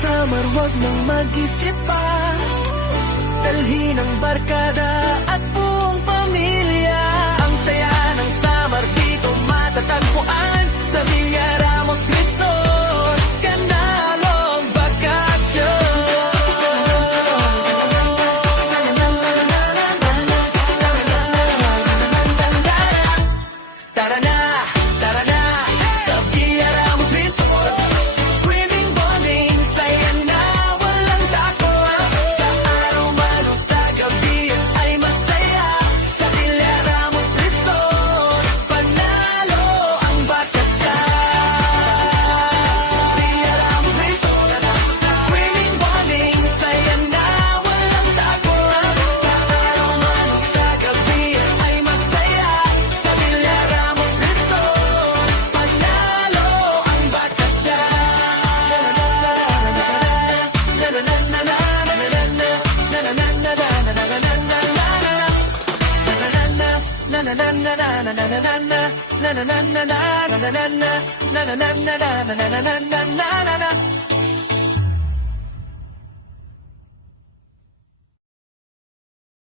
Samar, wag nang mag-isip pa, dalhin ang barkada at buong pamilya. Ang saya ng Samar dito matatagpuan sa Villaramos Resort, Canalong Bakasyon. Tara na, tara na sa Villaramos Resort. Swimming, bonding, saya na walang takot. Sa araw man o sa gabi ay masaya sa Villaramos Resort. Panalo ang bakasan. Sa Villaramos Resort. Swimming, bonding, saya na walang takot. Sa araw man o sa gabi ay masaya sa Villaramos Resort. Panalo ang bakasan. Na